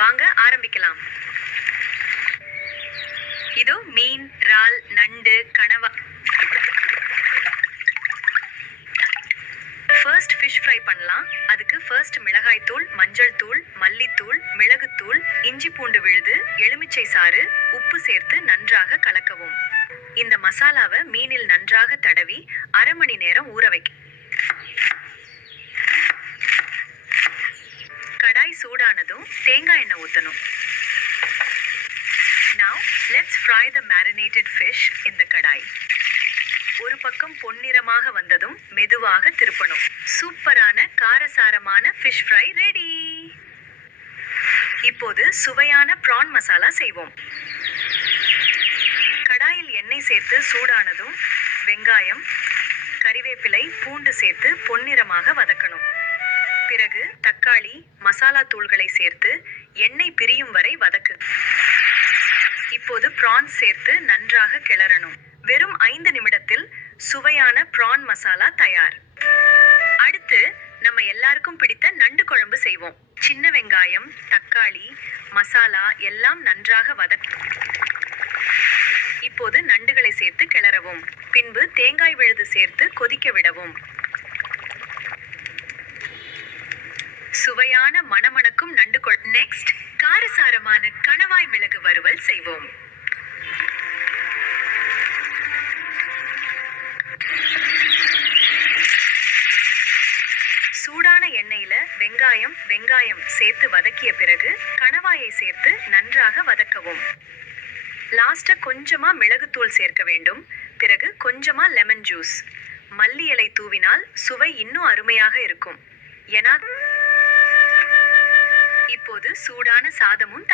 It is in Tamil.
வாங்க ஆரம்பிக்கலாம். இதோ மீன், இறால், நண்டு, கனவா. ஃபர்ஸ்ட் ஃபிஷ் ஃப்ரை பண்ணலாம். அதுக்கு ஃபர்ஸ்ட் மிளகாய் தூள், மஞ்சள் தூள், மல்லித்தூள், மிளகுத்தூள், இஞ்சி பூண்டு விழுது, எலுமிச்சை சாறு, உப்பு சேர்த்து நன்றாக கலக்கவும். இந்த மசாலாவை மீனில் நன்றாக தடவி 1/2 மணி நேரம் ஊற வைக்க. கடாய் சூடானதும் தேங்காய் எண்ணெய் ஊற்றணும். Now let's fry the marinated fish in the கடாய். ஒரு பக்கம் பொன்னிறமாக வந்ததும் மெதுவாக திருப்பணும். சூப்பரான காரசாரமான ஃபிஷ் ஃப்ரை ரெடி. இப்போது சுவையான பிரான் மசாலா செய்வோம். கடாயில் எண்ணெய் சேர்த்து சூடானதும் வெங்காயம், கறிவேப்பிலை, பூண்டு சேர்த்து பொன்னிறமாக வதக்கணும். பிறகு தக்காளி, மசாலா தூள்களை சேர்த்து எண்ணெய் பிரியும் வரை வதக்கு. இப்போது பிரான்ஸ் சேர்த்து நன்றாக கிளறணும். வெறும் 5 நிமிடத்தில் சுவையான பிரான் மசாலா தயார். அடுத்து நம்ம எல்லாருக்கும் பிடித்த நண்டு குழம்பு செய்வோம். சின்ன வெங்காயம், தக்காளி, மசாலா எல்லாம் நன்றாக இப்போது நண்டுகளை சேர்த்து கிளறவும். பின்பு தேங்காய் விழுது சேர்த்து கொதிக்க விடவும். சுவையான மணமணக்கும் நண்டு குழம்பு. நெக்ஸ்ட் காரசாரமான கணவாய் மிளகு வறுவல் செய்வோம். சூடான எண்ணெயில வெங்காயம் சேர்த்து வதக்கிய பிறகு கணவாயை சேர்த்து நன்றாக வதக்கவும். லாஸ்டா கொஞ்சமா மிளகுத்தூள் சேர்க்க வேண்டும். பிறகு கொஞ்சமா லெமன் ஜூஸ், மல்லி இலை தூவினால் சுவை இன்னும் அருமையாக இருக்கும். இப்போது சூடான சாதமும்